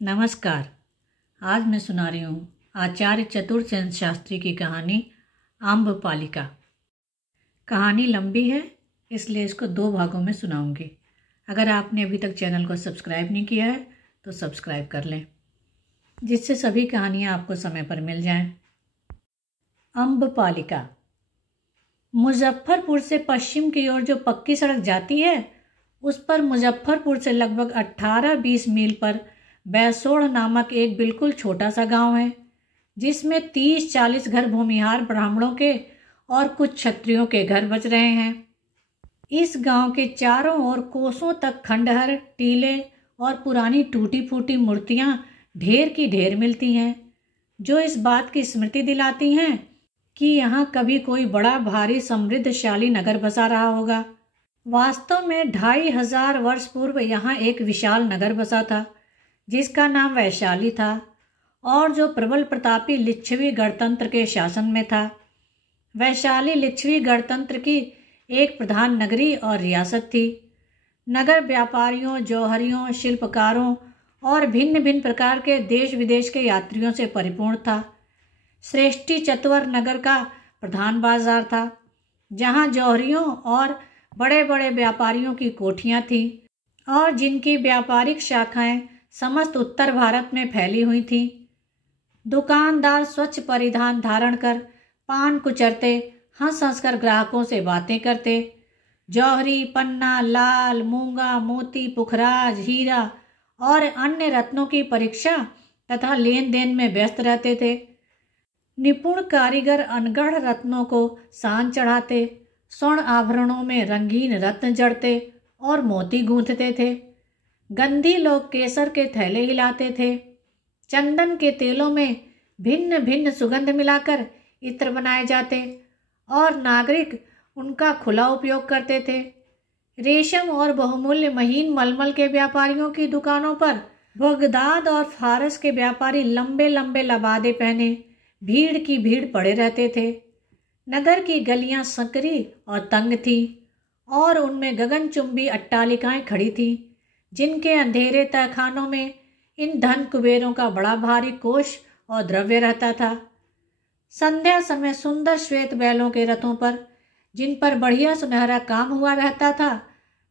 नमस्कार। आज मैं सुना रही हूँ आचार्य चतुरसेन शास्त्री की कहानी आम्रपालिका। कहानी लंबी है, इसलिए इसको 2 भागों में सुनाऊंगी। अगर आपने अभी तक चैनल को सब्सक्राइब नहीं किया है तो सब्सक्राइब कर लें, जिससे सभी कहानियाँ आपको समय पर मिल जाएं। आम्रपालिका। मुजफ्फरपुर से पश्चिम की ओर जो पक्की सड़क जाती है, उस पर मुजफ्फरपुर से लगभग 18-20 मील पर बैसोड़ नामक एक बिल्कुल छोटा सा गांव है, जिसमें 30-40 घर भूमिहार ब्राह्मणों के और कुछ क्षत्रियों के घर बच रहे हैं। इस गांव के चारों ओर कोसों तक खंडहर, टीले और पुरानी टूटी फूटी मूर्तियां ढेर की ढेर मिलती हैं, जो इस बात की स्मृति दिलाती हैं कि यहाँ कभी कोई बड़ा भारी समृद्धशाली नगर बसा रहा होगा। वास्तव में 2500 वर्ष पूर्व यहाँ एक विशाल नगर बसा था, जिसका नाम वैशाली था और जो प्रबल प्रतापी लिच्छवी गणतंत्र के शासन में था। वैशाली लिच्छवी गणतंत्र की एक प्रधान नगरी और रियासत थी। नगर व्यापारियों, जौहरियों, शिल्पकारों और भिन्न भिन्न प्रकार के देश विदेश के यात्रियों से परिपूर्ण था। श्रेष्ठी चतवर नगर का प्रधान बाजार था, जहाँ जौहरियों और बड़े बड़े व्यापारियों की कोठियाँ थीं और जिनकी व्यापारिक शाखाएं समस्त उत्तर भारत में फैली हुई थीं। दुकानदार स्वच्छ परिधान धारण कर पान कुचरते, हंस हंस कर ग्राहकों से बातें करते। जौहरी पन्ना, लाल, मूंगा, मोती, पुखराज, हीरा और अन्य रत्नों की परीक्षा तथा लेन देन में व्यस्त रहते थे। निपुण कारीगर अनगढ़ रत्नों को सान चढ़ाते, स्वर्ण आभरणों में रंगीन रत्न जड़ते और मोती गूंथते थे। गंधी लोग केसर के थैले हिलाते थे। चंदन के तेलों में भिन्न भिन्न सुगंध मिलाकर इत्र बनाए जाते और नागरिक उनका खुला उपयोग करते थे। रेशम और बहुमूल्य महीन मलमल के व्यापारियों की दुकानों पर बगदाद और फारस के व्यापारी लंबे लंबे लबादे पहने भीड़ की भीड़ पड़े रहते थे। नगर की गलियां संकरी और तंग थीं और उनमें गगनचुंबी अट्टालिकाएं खड़ी थीं, जिनके अंधेरे तहखानों में इन धन कुबेरों का बड़ा भारी कोष और द्रव्य रहता था। संध्या समय सुंदर श्वेत बैलों के रथों पर, जिन पर बढ़िया सुनहरा काम हुआ रहता था,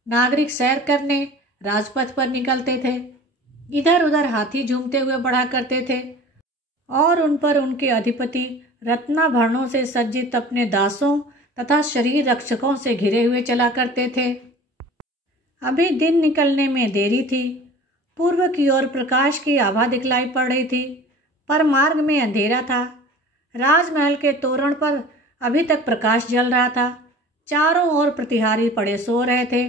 नागरिक सैर करने राजपथ पर निकलते थे। इधर उधर हाथी झूमते हुए बढ़ा करते थे और उन पर उनके अधिपति रत्नाभरणों से सज्जित अपने दासों तथा शरीर रक्षकों से घिरे हुए चला करते थे। अभी दिन निकलने में देरी थी। पूर्व की ओर प्रकाश की आभा दिखलाई पड़ रही थी, पर मार्ग में अंधेरा था। राजमहल के तोरण पर अभी तक प्रकाश जल रहा था। चारों ओर प्रतिहारी पड़े सो रहे थे।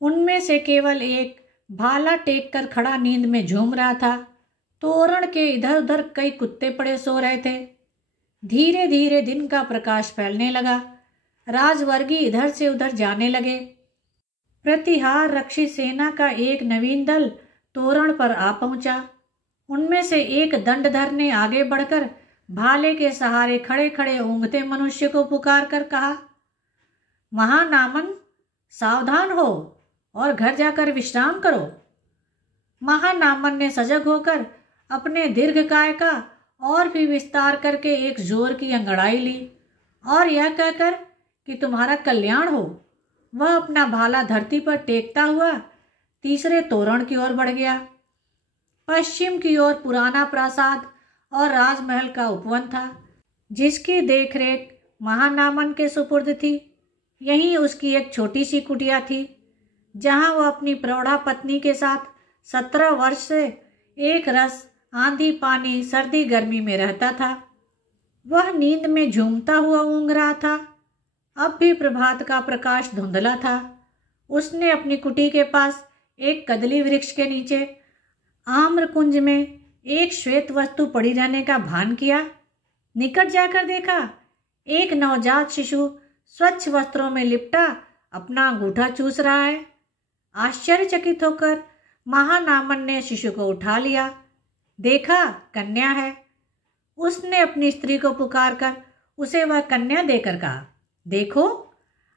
उनमें से केवल एक भाला टेक कर खड़ा नींद में झूम रहा था। तोरण के इधर उधर कई कुत्ते पड़े सो रहे थे। धीरे धीरे दिन का प्रकाश फैलने लगा। राजवर्गी इधर से उधर जाने लगे। प्रतिहार रक्षी सेना का एक नवीन दल तोरण पर आ पहुंचा। उनमें से एक दंडधर ने आगे बढ़कर भाले के सहारे खड़े खड़े ऊँघते मनुष्य को पुकार कर कहा, महानामन, सावधान हो और घर जाकर विश्राम करो। महानामन ने सजग होकर अपने दीर्घकाय का और भी विस्तार करके एक जोर की अंगड़ाई ली और यह कहकर कि तुम्हारा कल्याण हो, वह अपना भाला धरती पर टेकता हुआ तीसरे तोरण की ओर बढ़ गया। पश्चिम की ओर पुराना प्रासाद और राजमहल का उपवन था, जिसकी देखरेख महानामन के सुपुर्द थी। यहीं उसकी एक छोटी सी कुटिया थी, जहां वह अपनी प्रौढ़ा पत्नी के साथ 17 वर्ष से एक रस आंधी पानी सर्दी गर्मी में रहता था। वह नींद में झूमता हुआ ऊँघ रहा था। अब भी प्रभात का प्रकाश धुंधला था। उसने अपनी कुटी के पास एक कदली वृक्ष के नीचे आम्रकुंज में एक श्वेत वस्तु पड़ी रहने का भान किया। निकट जाकर देखा, एक नवजात शिशु स्वच्छ वस्त्रों में लिपटा अपना अंगूठा चूस रहा है। आश्चर्यचकित होकर महानामन ने शिशु को उठा लिया। देखा, कन्या है। उसने अपनी स्त्री को पुकारकर उसे वह कन्या देकर कहा, देखो,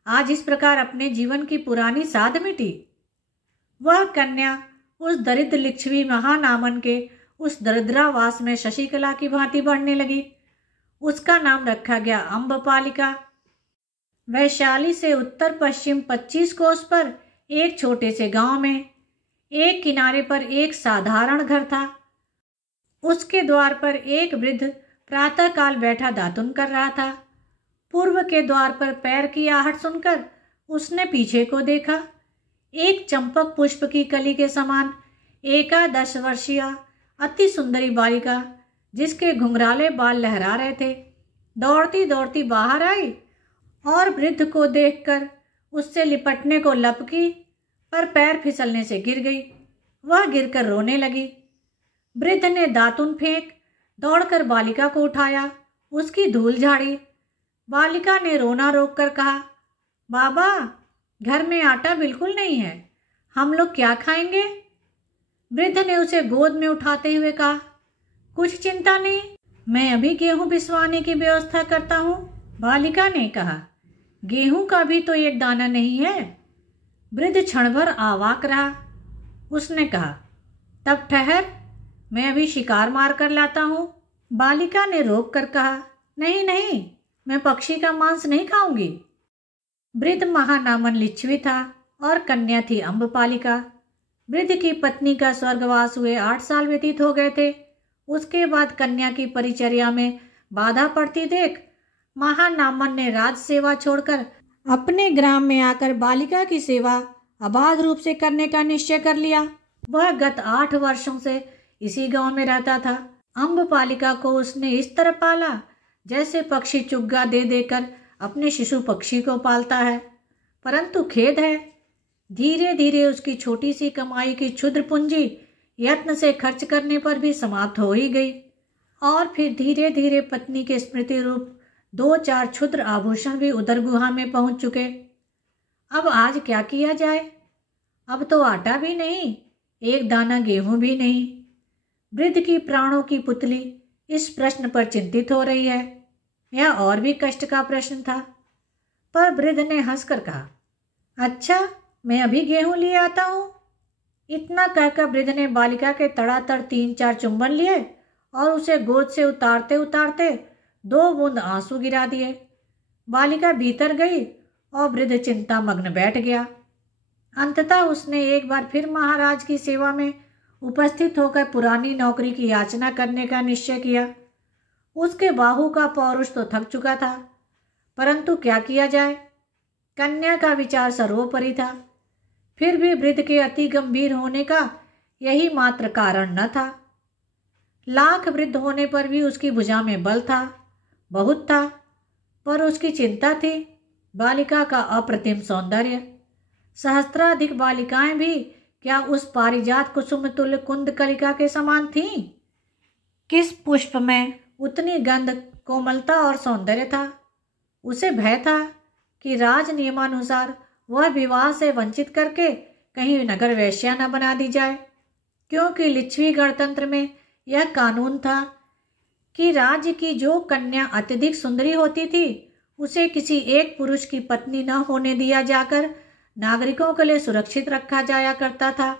आज इस प्रकार अपने जीवन की पुरानी साध मिटी। वह कन्या उस दरिद्र लिच्छवी महानामन के उस दरिद्रावास में शशिकला की भांति बढ़ने लगी। उसका नाम रखा गया अम्बपालिका। वैशाली से उत्तर पश्चिम 25 कोस पर एक छोटे से गांव में एक किनारे पर एक साधारण घर था। उसके द्वार पर एक वृद्ध प्रातःकाल बैठा दातुन कर रहा था। पूर्व के द्वार पर पैर की आहट सुनकर उसने पीछे को देखा। एक चंपक पुष्प की कली के समान 11 वर्षीय अति सुंदरी बालिका, जिसके घुंघराले बाल लहरा रहे थे, दौड़ती दौड़ती बाहर आई और वृद्ध को देखकर उससे लिपटने को लपकी, पर पैर फिसलने से गिर गई। वह गिरकर रोने लगी। वृद्ध ने दातुन फेंक दौड़कर बालिका को उठाया, उसकी धूल झाड़ी। बालिका ने रोना रोककर कहा, बाबा, घर में आटा बिल्कुल नहीं है, हम लोग क्या खाएंगे? वृद्ध ने उसे गोद में उठाते हुए कहा, कुछ चिंता नहीं, मैं अभी गेहूं पिसवाने की व्यवस्था करता हूँ। बालिका ने कहा, गेहूं का भी तो एक दाना नहीं है। वृद्ध क्षण भर अवाक रहा। उसने कहा, तब ठहर, मैं अभी शिकार मार कर लाता हूँ। बालिका ने रोक कर कहा, नहीं नहीं, मैं पक्षी का मांस नहीं खाऊंगी। वृद्ध महानामन लिच्छवी था और कन्या थी अम्बपालिका। वृद्ध की पत्नी का स्वर्गवास हुए 8 साल व्यतीत हो गए थे। उसके बाद कन्या की परिचर्या में बाधा पड़ती देख महानामन ने राज सेवा छोड़कर अपने ग्राम में आकर बालिका की सेवा अबाध रूप से करने का निश्चय कर लिया। वह गत 8 वर्षों से इसी गांव में रहता था। अम्बपालिका को उसने इस तरह पाला जैसे पक्षी चुग्गा दे देकर अपने शिशु पक्षी को पालता है। परंतु खेद है, धीरे धीरे उसकी छोटी सी कमाई की क्षुद्र पूंजी यत्न से खर्च करने पर भी समाप्त हो ही गई। और फिर धीरे धीरे पत्नी के स्मृति रूप 2-4 क्षुद्र आभूषण भी उदर गुहा में पहुंच चुके। अब आज क्या किया जाए? अब तो आटा भी नहीं, एक दाना गेहूं भी नहीं। वृद्ध की प्राणों की पुतली इस प्रश्न पर चिंतित हो रही है। यह और भी कष्ट का प्रश्न था। पर वृद्ध ने हंसकर कहा, अच्छा, मैं अभी गेहूं लिए आता हूं। इतना कहकर वृद्ध ने बालिका के तड़ातड़ 3-4 चुंबन लिए और उसे गोद से उतारते उतारते 2 बूंद आंसू गिरा दिए। बालिका भीतर गई और वृद्ध चिंता मग्न बैठ गया। अंततः उसने एक बार फिर महाराज की सेवा में उपस्थित होकर पुरानी नौकरी की याचना करने का निश्चय किया। उसके बाहु का पौरुष तो थक चुका था, परंतु क्या किया जाए? कन्या का विचार सर्वोपरि था। फिर भी वृद्ध के अति गंभीर होने का यही मात्र कारण न था। लाख वृद्ध होने पर भी उसकी भुजा में बल था, बहुत था। पर उसकी चिंता थी बालिका का अप्रतिम सौंदर्य। सहस्त्राधिक बालिकाएं भी क्या उस पारिजात कुसुम तुल्य कुंद कलिका के समान थीं? किस पुष्प में उतनी गंध, कोमलता और सौंदर्य था? उसे भय था कि राज नियमानुसार वह विवाह से वंचित करके कहीं नगर वेश्या न बना दी जाए, क्योंकि लिच्छवी गणतंत्र में यह कानून था कि राज्य की जो कन्या अत्यधिक सुंदरी होती थी उसे किसी एक पुरुष की पत्नी न होने दिया जाकर नागरिकों के लिए सुरक्षित रखा जाया करता था।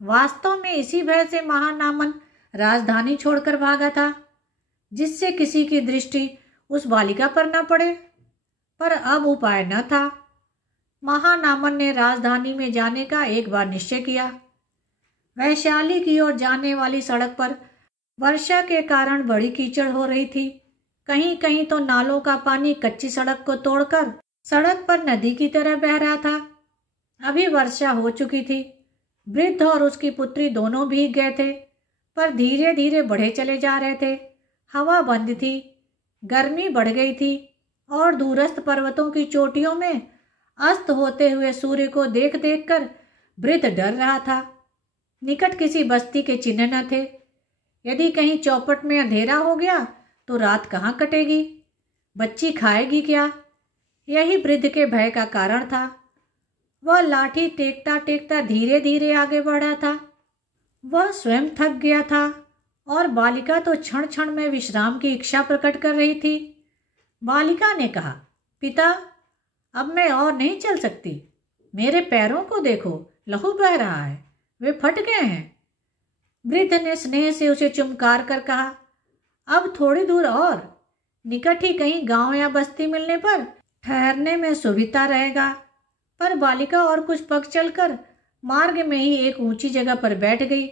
वास्तव में इसी भय से महानामन राजधानी छोड़कर भागा था, जिससे किसी की दृष्टि उस बालिका पर न पड़े। पर अब उपाय न था। महानामन ने राजधानी में जाने का एक बार निश्चय किया। वैशाली की ओर जाने वाली सड़क पर वर्षा के कारण बड़ी कीचड़ हो रही थी। कहीं कहीं तो नालों का पानी कच्ची सड़क को तोड़कर सड़क पर नदी की तरह बह रहा था। अभी वर्षा हो चुकी थी। वृद्ध और उसकी पुत्री दोनों भीग गए थे, पर धीरे धीरे बढ़े चले जा रहे थे। हवा बंद थी, गर्मी बढ़ गई थी और दूरस्थ पर्वतों की चोटियों में अस्त होते हुए सूर्य को देख देख कर वृद्ध डर रहा था। निकट किसी बस्ती के चिन्ह न थे। यदि कहीं चौपट में अंधेरा हो गया तो रात कहाँ कटेगी? बच्ची खाएगी क्या? यही वृद्ध के भय का कारण था। वह लाठी टेकता टेकता धीरे धीरे आगे बढ़ा था। वह स्वयं थक गया था और बालिका तो क्षण क्षण में विश्राम की इच्छा प्रकट कर रही थी। बालिका ने कहा, पिता, अब मैं और नहीं चल सकती। मेरे पैरों को देखो, लहू बह रहा है। वे फट गए हैं। वृद्ध ने स्नेह से उसे चुमकार कर कहा, अब थोड़ी दूर और, निकट ही कहीं गांव या बस्ती मिलने पर ठहरने में सुविधा रहेगा। पर बालिका और कुछ पग चलकर मार्ग में ही एक ऊंची जगह पर बैठ गई।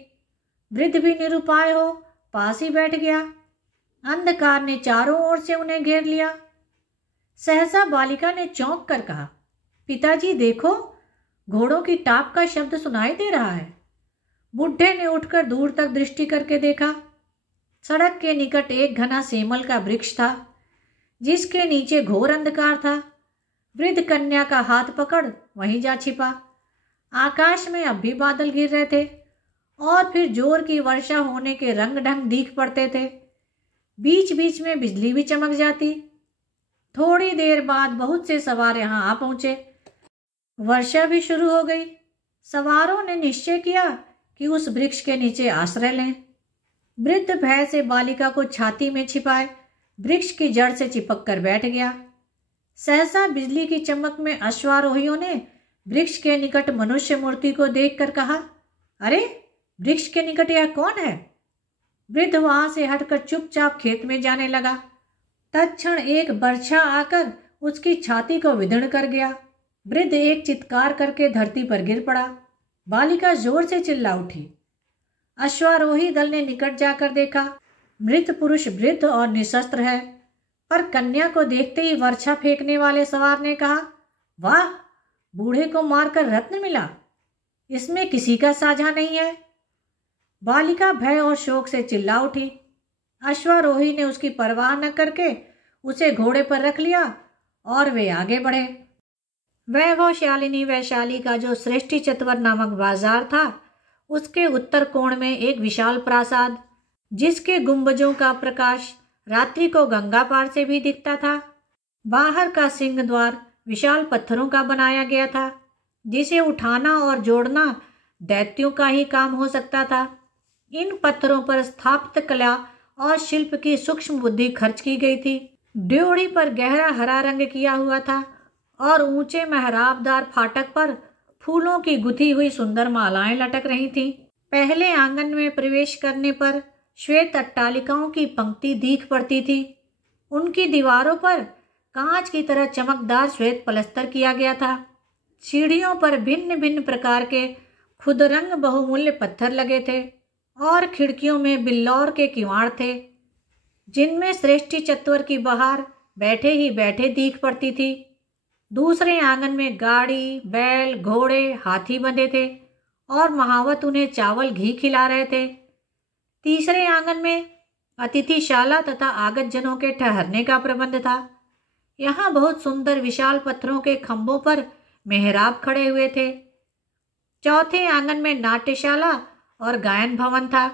वृद्ध भी निरुपाय हो पास ही बैठ गया। अंधकार ने चारों ओर से उन्हें घेर लिया। सहसा बालिका ने चौंक कर कहा, पिताजी देखो, घोड़ों की टाप का शब्द सुनाई दे रहा है। बुढ़े ने उठकर दूर तक दृष्टि करके देखा। सड़क के निकट एक घना सेमल का वृक्ष था, जिसके नीचे घोर अंधकार था। वृद्ध कन्या का हाथ पकड़ वहीं जा छिपा। आकाश में अब भी बादल घिर रहे थे और फिर जोर की वर्षा होने के रंग ढंग दिख पड़ते थे। बीच बीच में बिजली भी चमक जाती। थोड़ी देर बाद बहुत से सवार यहाँ आ पहुंचे। वर्षा भी शुरू हो गई। सवारों ने निश्चय किया कि उस वृक्ष के नीचे आश्रय लें। वृद्ध भय से बालिका को छाती में छिपाए वृक्ष की जड़ से चिपक कर बैठ गया। सहसा बिजली की चमक में अश्वारोहियों ने वृक्ष के निकट मनुष्य मूर्ति को देखकर कहा, अरे वृक्ष के निकट यह कौन है? वृद्ध वहां से हटकर चुपचाप खेत में जाने लगा। तत्क्षण एक बर्छा आकर उसकी छाती को विदीर्ण कर गया। वृद्ध एक चित्कार करके धरती पर गिर पड़ा। बालिका जोर से चिल्ला उठी। अश्वारोही दल ने निकट जाकर देखा। मृत पुरुष वृद्ध और निशस्त्र है। पर कन्या को देखते ही वर्षा फेंकने वाले सवार ने कहा, वाह, बूढ़े को मारकर रत्न मिला, इसमें किसी का साझा नहीं है। बालिका भय और शोक से चिल्ला उठी। अश्वारोही ने उसकी परवाह न करके उसे घोड़े पर रख लिया और वे आगे बढ़े। वैभवशालिनी वैशाली का जो श्रेष्ठी चतवर नामक बाजार था, उसके उत्तर कोण में एक विशाल प्रासाद, जिसके गुंबजों का प्रकाश रात्रि को गंगा पार से भी दिखता था। बाहर का सिंह द्वार विशाल पत्थरों का बनाया गया था, जिसे उठाना और जोड़ना दैत्यों का ही काम हो सकता था। इन पत्थरों पर स्थापत्य कला और शिल्प की सूक्ष्म बुद्धि खर्च की गई थी। ड्योढ़ी पर गहरा हरा रंग किया हुआ था और ऊंचे मेहराबदार फाटक पर फूलों की गुथी हुई सुंदर मालाएं लटक रही थीं। पहले आंगन में प्रवेश करने पर श्वेत अट्टालिकाओं की पंक्ति दीख पड़ती थी। उनकी दीवारों पर कांच की तरह चमकदार श्वेत पलस्तर किया गया था। सीढ़ियों पर भिन्न भिन्न प्रकार के खुदरंग बहुमूल्य पत्थर लगे थे और खिड़कियों में बिल्लौर के किवाड़ थे, जिनमें श्रेष्ठी चत्वर की बहार बैठे ही बैठे दीख पड़ती थी। दूसरे आंगन में गाड़ी, बैल, घोड़े, हाथी बंधे थे और महावत उन्हें चावल घी खिला रहे थे। तीसरे आंगन में अतिथिशाला तथा आगत जनों के ठहरने का प्रबंध था। यहाँ बहुत सुंदर विशाल पत्थरों के खंभों पर मेहराब खड़े हुए थे। चौथे आंगन में नाट्यशाला और गायन भवन था।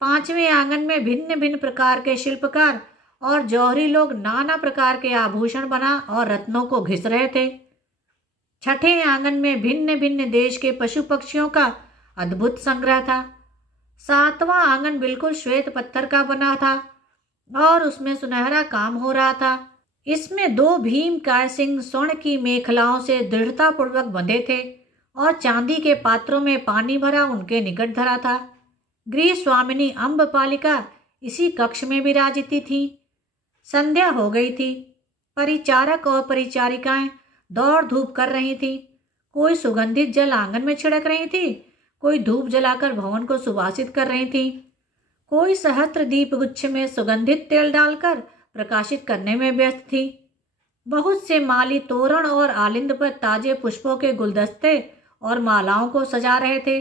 पांचवें आंगन में भिन्न भिन्न प्रकार के शिल्पकार और जौहरी लोग नाना प्रकार के आभूषण बना और रत्नों को घिस रहे थे। छठे आंगन में भिन्न भिन्न देश के पशु पक्षियों का अद्भुत संग्रह था। सातवां आंगन बिल्कुल श्वेत पत्थर का बना था और उसमें सुनहरा काम हो रहा था। इसमें 2 भीम काय सिंह स्वर्ण की मेखलाओं से दृढ़तापूर्वक बंधे थे और चांदी के पात्रों में पानी भरा उनके निकट धरा था। गृह स्वामिनी अम्बपालिका इसी कक्ष में विराजिती थी। संध्या हो गई थी। परिचारक और परिचारिकाएं दौड़ धूप कर रही थी। कोई सुगंधित जल आंगन में छिड़क रही थी, कोई धूप जलाकर भवन को सुवासित कर रही थी, कोई सहस्त्र दीप गुच्छ में सुगंधित तेल डालकर प्रकाशित करने में व्यस्त थी। बहुत से माली तोरण और आलिंद पर ताजे पुष्पों के गुलदस्ते और मालाओं को सजा रहे थे।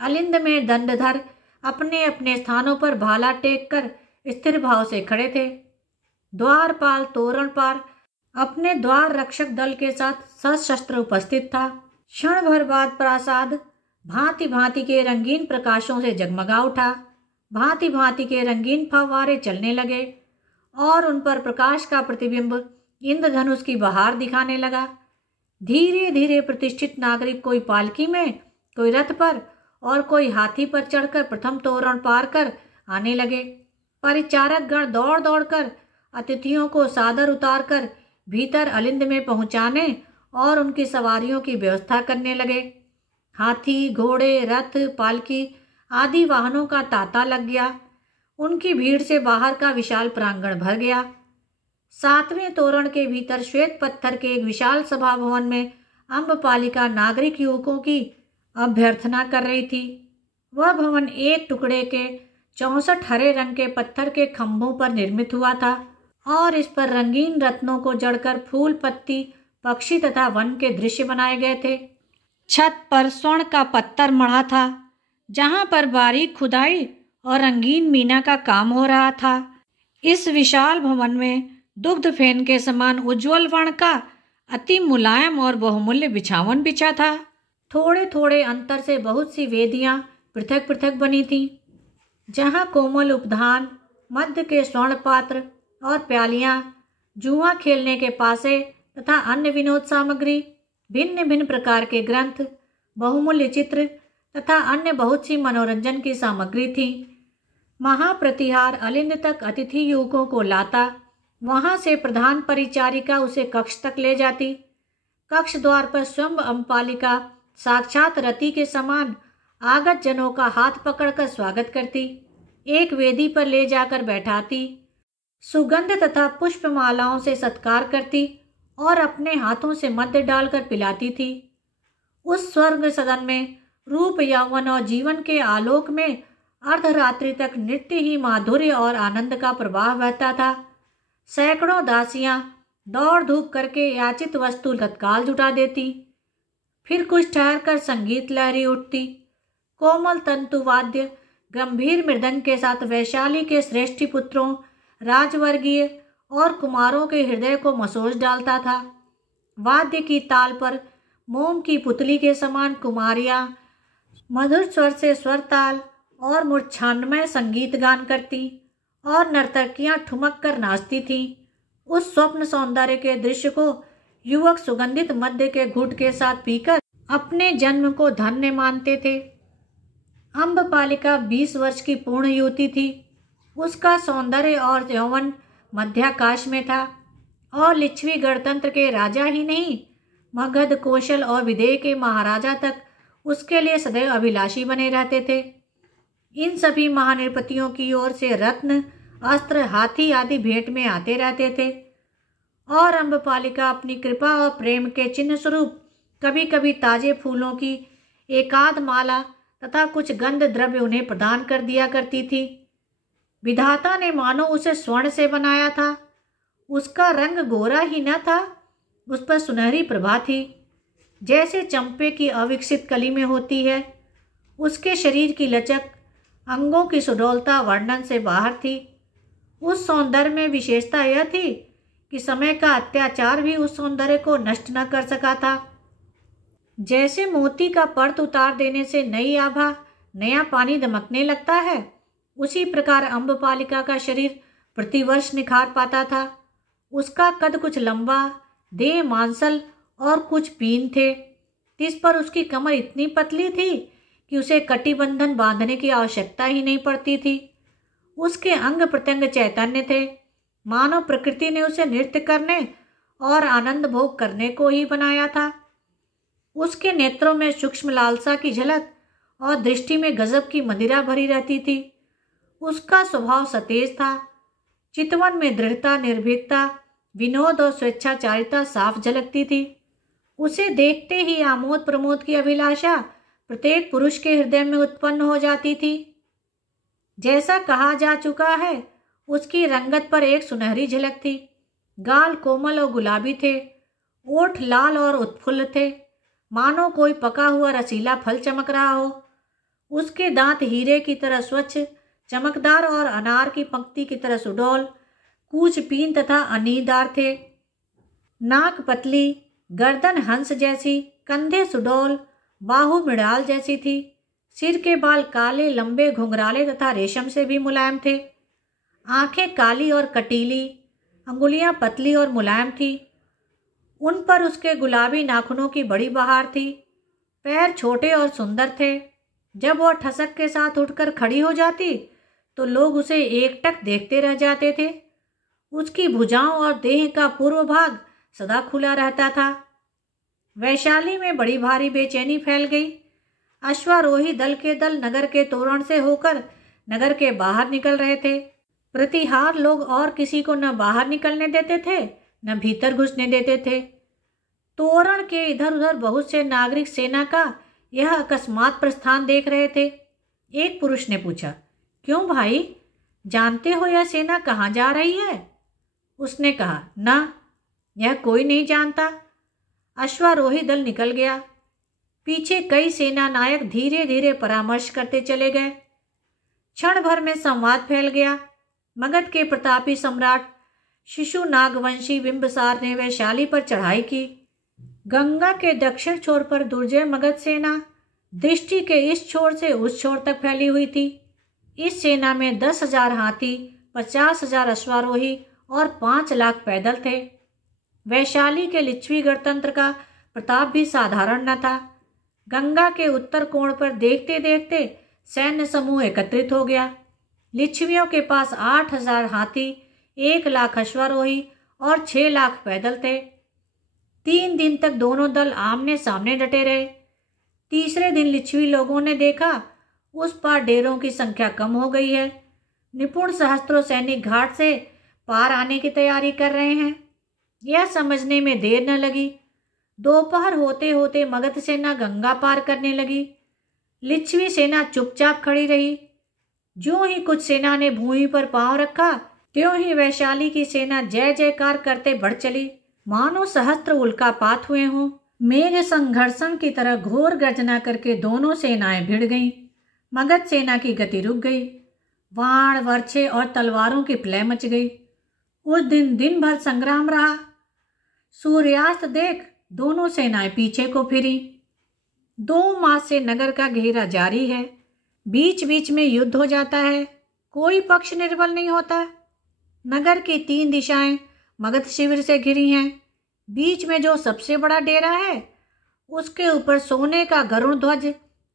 आलिंद में दंडधर अपने अपने स्थानों पर भाला टेक कर स्थिर भाव से खड़े थे। द्वारपाल तोरण पार अपने द्वार रक्षक दल के साथ सशस्त्र उपस्थित था। क्षण भर बाद प्रासाद भांति भांति के रंगीन प्रकाशों से जगमगा उठा। भांति भांति के रंगीन फव्वारे चलने लगे और उन पर प्रकाश का प्रतिबिंब इंद्रधनुष की बहार दिखाने लगा। धीरे धीरे प्रतिष्ठित नागरिक कोई पालकी में, कोई रथ पर और कोई हाथी पर चढ़कर प्रथम तोरण पार कर आने लगे। परिचारक गण दौड़ दौड़ कर अतिथियों को सादर उतार कर भीतर अलिंद में पहुंचाने और उनकी सवारियों की व्यवस्था करने लगे। हाथी, घोड़े, रथ, पालकी आदि वाहनों का तांता लग गया। उनकी भीड़ से बाहर का विशाल प्रांगण भर गया। 7वें तोरण के भीतर श्वेत पत्थर के एक विशाल सभा भवन में अम्बपालिका नागरिक युवकों की अभ्यर्थना कर रही थी। वह भवन एक टुकड़े के 64 हरे रंग के पत्थर के खंभों पर निर्मित हुआ था और इस पर रंगीन रत्नों को जड़कर फूल, पत्ती, पक्षी तथा वन के दृश्य बनाए गए थे। छत पर स्वर्ण का पत्थर मढ़ा था, जहां पर बारीक खुदाई और रंगीन मीना का काम हो रहा था। इस विशाल भवन में दुग्ध फेन के समान उज्जवल वर्ण का अति मुलायम और बहुमूल्य बिछावन बिछा था। थोड़े थोड़े अंतर से बहुत सी वेदियां पृथक पृथक बनी थीं, जहां कोमल उपधान, मध्य के स्वर्ण पात्र और प्यालियां, जुआ खेलने के पासे तथा अन्य विनोद सामग्री, भिन्न भिन्न प्रकार के ग्रंथ, बहुमूल्य चित्र तथा अन्य बहुत सी मनोरंजन की सामग्री थी। महाप्रतिहार अलिंद तक अतिथि युवकों को लाता, वहां से प्रधान परिचारिका उसे कक्ष तक ले जाती। कक्ष द्वार पर स्वयं अम्बपालिका साक्षात रति के समान आगत जनों का हाथ पकड़कर स्वागत करती, एक वेदी पर ले जाकर बैठाती, सुगंध तथा पुष्पमालाओं से सत्कार करती और अपने हाथों से मद्य डालकर पिलाती थी। उस स्वर्ग सदन में रूप, यौवन और जीवन के आलोक में अर्धरात्रि तक नृत्य ही माधुर्य और आनंद का प्रवाह बहता था। सैकड़ों दासियां दौड़ धूप करके याचित वस्तु तत्काल जुटा देती। फिर कुछ ठहर कर संगीत लहरी उठती। कोमल तंतुवाद्य गंभीर मृदंग के साथ वैशाली के श्रेष्ठी पुत्रों, राजवर्गीय और कुमारों के हृदय को मसोच डालता था। वाद्य की ताल पर मोम की पुतली के समान कुमारियां मधुर स्वर से स्वर ताल और मूर्छान्मय संगीत गान करती और नर्तकियां ठुमक कर नाचती थीं। उस स्वप्न सौंदर्य के दृश्य को युवक सुगंधित मद्य के घूंट के साथ पीकर अपने जन्म को धन्य मानते थे। अम्बपालिका 20 वर्ष की पूर्ण युवती थी। उसका सौंदर्य और यौवन मध्याकाश में था और लिच्छवी गणतंत्र के राजा ही नहीं, मगध, कौशल और विदेह के महाराजा तक उसके लिए सदैव अभिलाषी बने रहते थे। इन सभी महानृपतियों की ओर से रत्न, अस्त्र, हाथी आदि भेंट में आते रहते थे और अम्बपालिका अपनी कृपा और प्रेम के चिन्ह स्वरूप कभी कभी ताजे फूलों की एकाध माला तथा कुछ गंध द्रव्य उन्हें प्रदान कर दिया करती थी। विधाता ने मानो उसे स्वर्ण से बनाया था। उसका रंग गोरा ही न था, उस पर सुनहरी प्रभा थी, जैसे चंपे की अविकसित कली में होती है। उसके शरीर की लचक, अंगों की सुडौलता वर्णन से बाहर थी। उस सौंदर्य में विशेषता यह थी कि समय का अत्याचार भी उस सौंदर्य को नष्ट न कर सका था। जैसे मोती का पर्त उतार देने से नई आभा, नया पानी दमकने लगता है, उसी प्रकार अम्बपालिका का शरीर प्रतिवर्ष निखार पाता था। उसका कद कुछ लंबा, देह मांसल और कुछ पीन थे। इस पर उसकी कमर इतनी पतली थी कि उसे कटिबंधन बांधने की आवश्यकता ही नहीं पड़ती थी। उसके अंग प्रत्यंग चैतन्य थे, मानो प्रकृति ने उसे नृत्य करने और आनंद भोग करने को ही बनाया था। उसके नेत्रों में सूक्ष्म लालसा की झलक और दृष्टि में गजब की मदिरा भरी रहती थी। उसका स्वभाव सतेज था। चितवन में दृढ़ता, निर्भीकता, विनोद और स्वेच्छाचारिता साफ झलकती थी। उसे देखते ही आमोद प्रमोद की अभिलाषा प्रत्येक पुरुष के हृदय में उत्पन्न हो जाती थी। जैसा कहा जा चुका है, उसकी रंगत पर एक सुनहरी झलक थी। गाल कोमल और गुलाबी थे, ओठ लाल और उत्फुल्ल थे, मानो कोई पका हुआ रसीला फल चमक रहा हो। उसके दांत हीरे की तरह स्वच्छ, चमकदार और अनार की पंक्ति की तरह सुडौल, कूच पीन तथा अनीदार थे। नाक पतली, गर्दन हंस जैसी, कंधे सुडौल, बाहु मृणाल जैसी थी। सिर के बाल काले, लंबे, घुंघराले तथा रेशम से भी मुलायम थे। आंखें काली और कटीली, अंगुलियां पतली और मुलायम थी। उन पर उसके गुलाबी नाखूनों की बड़ी बहार थी। पैर छोटे और सुंदर थे। जब वह ठसक के साथ उठकर खड़ी हो जाती तो लोग उसे एकटक देखते रह जाते थे। उसकी भुजाओं और देह का पूर्व भाग सदा खुला रहता था। वैशाली में बड़ी भारी बेचैनी फैल गई। अश्वारोही दल के दल नगर के तोरण से होकर नगर के बाहर निकल रहे थे। प्रतिहार लोग और किसी को न बाहर निकलने देते थे न भीतर घुसने देते थे। तोरण के इधर उधर बहुत से नागरिक सेना का यह अकस्मात प्रस्थान देख रहे थे। एक पुरुष ने पूछा, क्यों भाई, जानते हो यह सेना कहाँ जा रही है? उसने कहा, ना, यह कोई नहीं जानता। अश्वारोही दल निकल गया। पीछे कई सेना नायक धीरे धीरे परामर्श करते चले गए। क्षण भर में संवाद फैल गया। मगध के प्रतापी सम्राट शिशु नागवंशी बिंबिसार ने वैशाली पर चढ़ाई की। गंगा के दक्षिण छोर पर दुर्जय मगध सेना दृष्टि के इस छोर से उस छोर तक फैली हुई थी। इस सेना में 10,000 हाथी, 50,000 अश्वारोही और 5 लाख पैदल थे। वैशाली के लिच्छवी गणतंत्र का प्रताप भी साधारण न था। गंगा के उत्तर कोण पर देखते देखते सैन्य समूह एकत्रित हो गया। लिच्छवियों के पास 8,000 हाथी, 1 लाख अश्वारोही और 6 लाख पैदल थे। 3 दिन तक दोनों दल आमने सामने डटे रहे। तीसरे दिन लिच्छवी लोगों ने देखा उस पार डेरों की संख्या कम हो गई है। निपुण सहस्त्रों सैनिक घाट से पार आने की तैयारी कर रहे हैं। यह समझने में देर न लगी। दोपहर होते होते मगध सेना गंगा पार करने लगी। लिच्छवी सेना चुपचाप खड़ी रही। ज्यों ही कुछ सेना ने भूमि पर पांव रखा, त्यों ही वैशाली की सेना जय जयकार करते बढ़ चली, मानो सहस्त्र उल्कापात हुए हों। मेघ संघर्षण की तरह घोर गर्जना करके दोनों सेनाएं भिड़ गईं। मगध सेना की गति रुक गई। वाण, वर्छे और तलवारों की प्रलय मच गई। उस दिन दिन भर संग्राम रहा। सूर्यास्त देख दोनों सेनाएं पीछे को फिरी। 2 मास से नगर का घेरा जारी है। बीच बीच में युद्ध हो जाता है। कोई पक्ष निर्बल नहीं होता। नगर की 3 दिशाएं मगध शिविर से घिरी हैं। बीच में जो सबसे बड़ा डेरा है, उसके ऊपर सोने का गरुड़ ध्वज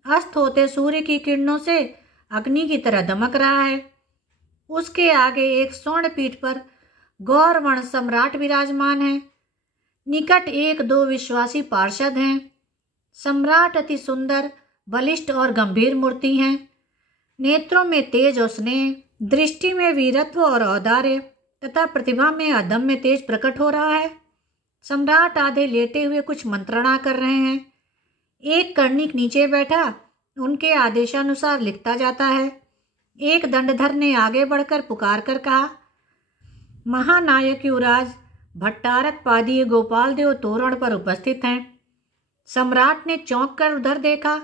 अस्त होते सूर्य की किरणों से अग्नि की तरह दमक रहा है। उसके आगे एक स्वर्ण पीठ पर गौरवर्ण सम्राट विराजमान है। निकट 1-2 विश्वासी पार्षद हैं। सम्राट अति सुंदर, बलिष्ठ और गंभीर मूर्ति हैं। नेत्रों में तेज और स्नेह, दृष्टि में वीरत्व और औदार्य तथा प्रतिभा में अदम्य तेज प्रकट हो रहा है। सम्राट आधे लेटे हुए कुछ मंत्रणा कर रहे हैं। एक कर्णिक नीचे बैठा उनके आदेशानुसार लिखता जाता है। एक दंडधर ने आगे बढ़कर पुकार कर कहा, महानायक युवराज भट्टारक पादीय गोपाल देव तोरण पर उपस्थित हैं। सम्राट ने चौंक कर उधर देखा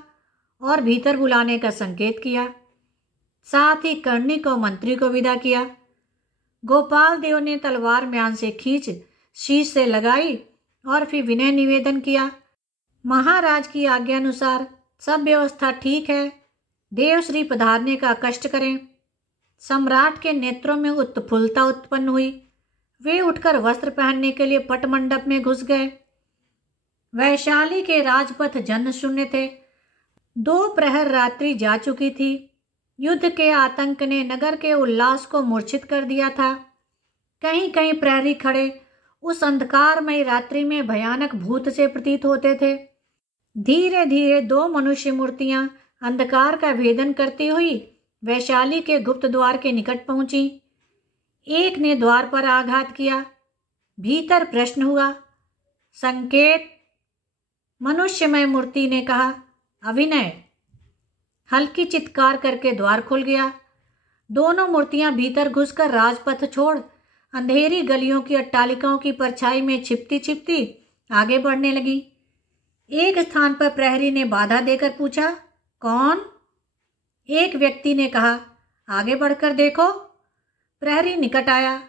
और भीतर बुलाने का संकेत किया। साथ ही कर्णिक और मंत्री को विदा किया। गोपाल देव ने तलवार म्यान से खींच शीश से लगाई और फिर विनय निवेदन किया, महाराज की आज्ञानुसार सब व्यवस्था ठीक है। देवश्री पधारने का कष्ट करें। सम्राट के नेत्रों में उत्फुल्लता उत्पन्न हुई। वे उठकर वस्त्र पहनने के लिए पट मंडप में घुस गए। वैशाली के राजपथ जन शून्य थे। 2 प्रहर रात्रि जा चुकी थी। युद्ध के आतंक ने नगर के उल्लास को मूर्छित कर दिया था। कहीं कहीं प्रहरी खड़े उस अंधकारमय रात्रि में भयानक भूत से प्रतीत होते थे। धीरे धीरे 2 मनुष्य मूर्तियां अंधकार का भेदन करती हुई वैशाली के गुप्त द्वार के निकट पहुंची। एक ने द्वार पर आघात किया। भीतर प्रश्न हुआ, संकेत। मनुष्यमय मूर्ति ने कहा, अभिनय। हल्की चित्कार करके द्वार खुल गया। दोनों मूर्तियां भीतर घुसकर राजपथ छोड़ अंधेरी गलियों की अट्टालिकाओं की परछाई में छिपती छिपती आगे बढ़ने लगी। एक स्थान पर प्रहरी ने बाधा देकर पूछा, कौन? एक व्यक्ति ने कहा, आगे बढ़कर देखो। प्रहरी निकट आया।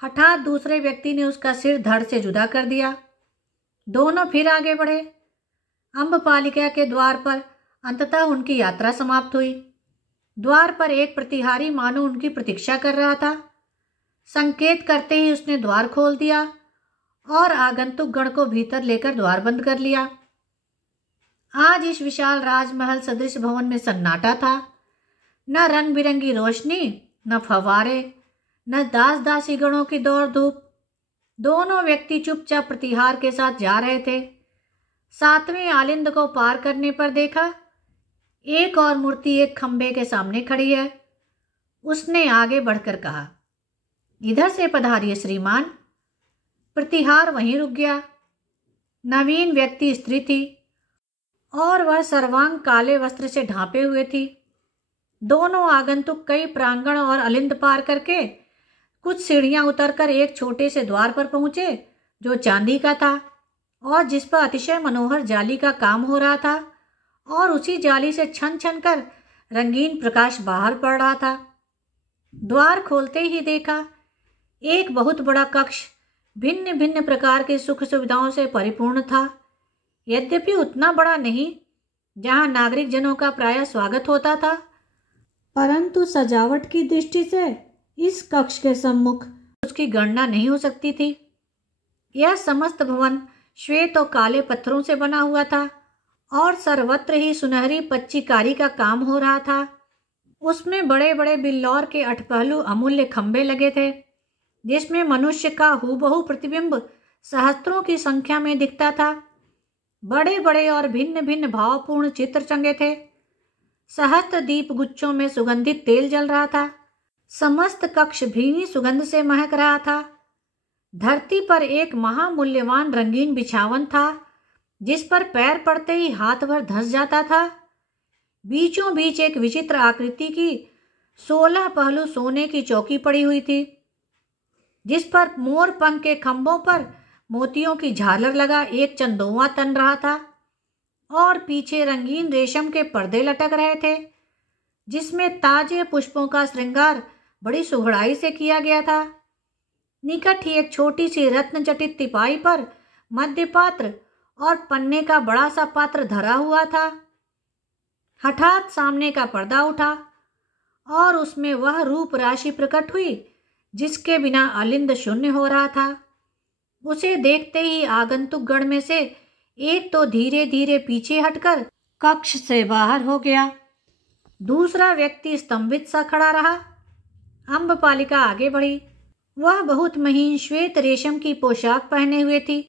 हठात दूसरे व्यक्ति ने उसका सिर धड़ से जुदा कर दिया। दोनों फिर आगे बढ़े। अम्बपालिका के द्वार पर अंततः उनकी यात्रा समाप्त हुई। द्वार पर एक प्रतिहारी मानो उनकी प्रतीक्षा कर रहा था। संकेत करते ही उसने द्वार खोल दिया और आगंतुक गण को भीतर लेकर द्वार बंद कर लिया। आज इस विशाल राजमहल सदृश भवन में सन्नाटा था। न रंग बिरंगी रोशनी, न फव्वारे, न दास दासी गणों की दौड़ धूप। दोनों व्यक्ति चुपचाप प्रतिहार के साथ जा रहे थे। 7वें आलिंद को पार करने पर देखा एक और मूर्ति एक खंबे के सामने खड़ी है। उसने आगे बढ़कर कहा, इधर से पधारिए श्रीमान। प्रतिहार वहीं रुक गया। नवीन व्यक्ति स्त्री थी और वह सर्वांग काले वस्त्र से ढांपे हुए थी। दोनों आगंतुक कई प्रांगण और अलिंद पार करके कुछ सीढ़ियां उतरकर एक छोटे से द्वार पर पहुंचे जो चांदी का था और जिस पर अतिशय मनोहर जाली का काम हो रहा था और उसी जाली से छन छन कर रंगीन प्रकाश बाहर पड़ रहा था। द्वार खोलते ही देखा एक बहुत बड़ा कक्ष भिन्न भिन्न प्रकार के सुख सुविधाओं से परिपूर्ण था। यद्यपि उतना बड़ा नहीं जहां नागरिक जनों का प्रायः स्वागत होता था, परंतु सजावट की दृष्टि से इस कक्ष के सम्मुख उसकी गणना नहीं हो सकती थी। यह समस्त भवन श्वेत और काले पत्थरों से बना हुआ था और सर्वत्र ही सुनहरी पच्चीकारी का काम हो रहा था। उसमें बड़े बड़े बिल्लौर के अठपहलू अमूल्य खंबे लगे थे जिसमें मनुष्य का हूबहू प्रतिबिंब सहस्त्रों की संख्या में दिखता था। बड़े बड़े और भिन्न भिन्न भावपूर्ण चित्र टंगे थे। सहस्त्र दीप गुच्छों में सुगंधित तेल जल रहा था। समस्त कक्ष भीनी सुगंध से महक रहा था। धरती पर एक महामूल्यवान रंगीन बिछावन था जिस पर पैर पड़ते ही हाथ भर धंस जाता था। बीचों बीच एक विचित्र आकृति की 16 पहलू सोने की चौकी पड़ी हुई थी जिस पर मोर पंख के खंभों पर मोतियों की झालर लगा एक चंदोवा तन रहा था और पीछे रंगीन रेशम के पर्दे लटक रहे थे जिसमें ताजे पुष्पों का श्रृंगार बड़ी सुघड़ाई से किया गया था। निकट ही एक छोटी सी रत्न जटित तिपाई पर मध्य पात्र और पन्ने का बड़ा सा पात्र धरा हुआ था। हठात सामने का पर्दा उठा और उसमें वह रूप राशि प्रकट हुई जिसके बिना अलिंद शून्य हो रहा था। उसे देखते ही आगंतुक गण में से एक तो धीरे धीरे पीछे हटकर कक्ष से बाहर हो गया। दूसरा व्यक्ति स्तंभित सा खड़ा रहा। अम्बपालिका आगे बढ़ी। वह बहुत महीन श्वेत रेशम की पोशाक पहने हुए थी।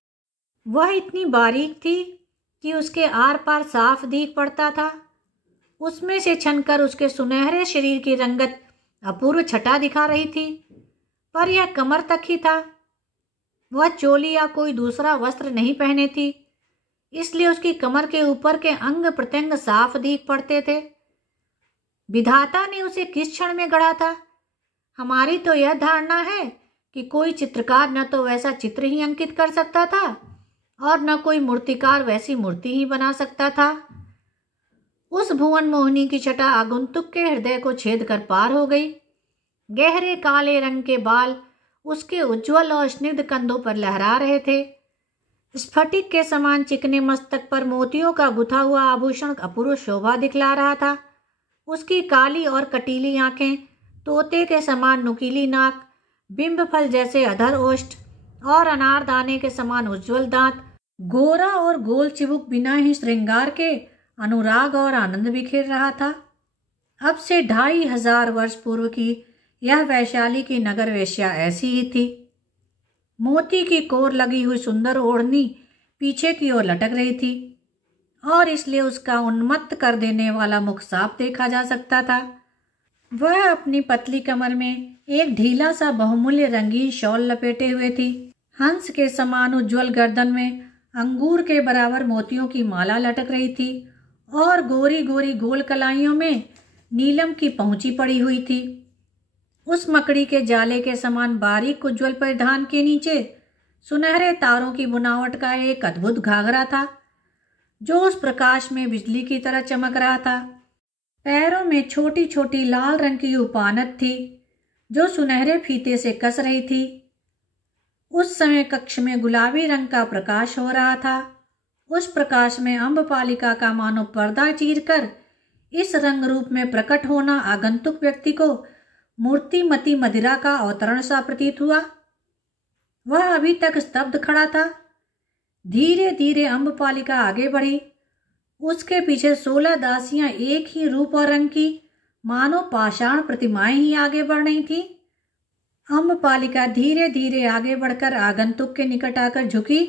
वह इतनी बारीक थी कि उसके आर पार साफ दिख पड़ता था। उसमें से छनकर उसके सुनहरे शरीर की रंगत अपूर्व छटा दिखा रही थी, पर यह कमर तक ही था। वह चोली या कोई दूसरा वस्त्र नहीं पहने थी, इसलिए उसकी कमर के ऊपर के अंग प्रत्यंग साफ दिख पड़ते थे। विधाता ने उसे किस क्षण में गढ़ा था? हमारी तो यह धारणा है कि कोई चित्रकार न तो वैसा चित्र ही अंकित कर सकता था और न कोई मूर्तिकार वैसी मूर्ति ही बना सकता था। उस भुवन मोहिनी की छटा आगंतुक के हृदय को छेद कर पार हो गई। गहरे काले रंग के बाल उसके उज्ज्वल और स्निग्ध कंधों पर लहरा रहे थे। स्फटिक के समान चिकने मस्तक पर मोतियों का गुथा हुआ आभूषण अपूर्व शोभा दिखला रहा था। उसकी काली और कटीली आंखें, तोते के समान नुकीली नाक, बिंब फल जैसे अधर ओष्ठ और अनारदाने के समान उज्ज्वल दांत, गोरा और गोल चिबुक बिना ही श्रृंगार के अनुराग और आनंद बिखेर रहा था। अब से 2500 वर्ष पूर्व की यह वैशाली की नगर वेश्या ऐसी ही थी। मोती की कोर लगी हुई सुंदर ओढ़नी पीछे की ओर लटक रही थी और इसलिए उसका उन्मत्त कर देने वाला मुख साफ देखा जा सकता था। वह अपनी पतली कमर में एक ढीला सा बहुमूल्य रंगीन शॉल लपेटे हुए थी। हंस के समान उज्ज्वल गर्दन में अंगूर के बराबर मोतियों की माला लटक रही थी और गोरी गोरी गोल कलाइयों में नीलम की पहुंची पड़ी हुई थी। उस मकड़ी के जाले के समान बारीक उज्ज्वल परिधान के नीचे सुनहरे तारों की बुनावट का एक अद्भुत घाघरा था जो उस प्रकाश में बिजली की तरह चमक रहा था। पैरों में छोटी छोटी लाल रंग की उपानत थी जो सुनहरे फीते से कस रही थी। उस समय कक्ष में गुलाबी रंग का प्रकाश हो रहा था। उस प्रकाश में अम्बपालिका का मानो पर्दा चीरकर इस रंग रूप में प्रकट होना आगंतुक व्यक्ति को मूर्तिमती मदिरा का अवतरण सा प्रतीत हुआ। वह अभी तक स्तब्ध खड़ा था। धीरे धीरे अम्बपालिका आगे बढ़ी। उसके पीछे 16 दासियां एक ही रूप और रंग की मानो पाषाण प्रतिमाएं ही आगे बढ़ रही थी। अम्बपालिका धीरे धीरे आगे बढ़कर आगंतुक के निकट आकर झुकी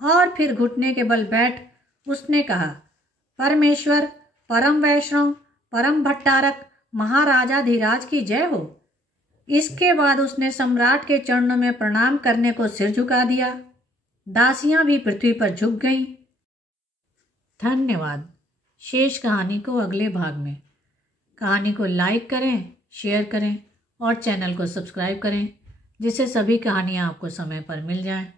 और फिर घुटने के बल बैठ उसने कहा, परमेश्वर, परम वैष्णव, परम भट्टारक महाराजाधिराज की जय हो। इसके बाद उसने सम्राट के चरणों में प्रणाम करने को सिर झुका दिया। दासियां भी पृथ्वी पर झुक गईं। धन्यवाद। शेष कहानी को अगले भाग में। कहानी को लाइक करें, शेयर करें और चैनल को सब्सक्राइब करें, जिससे सभी कहानियाँ आपको समय पर मिल जाएं।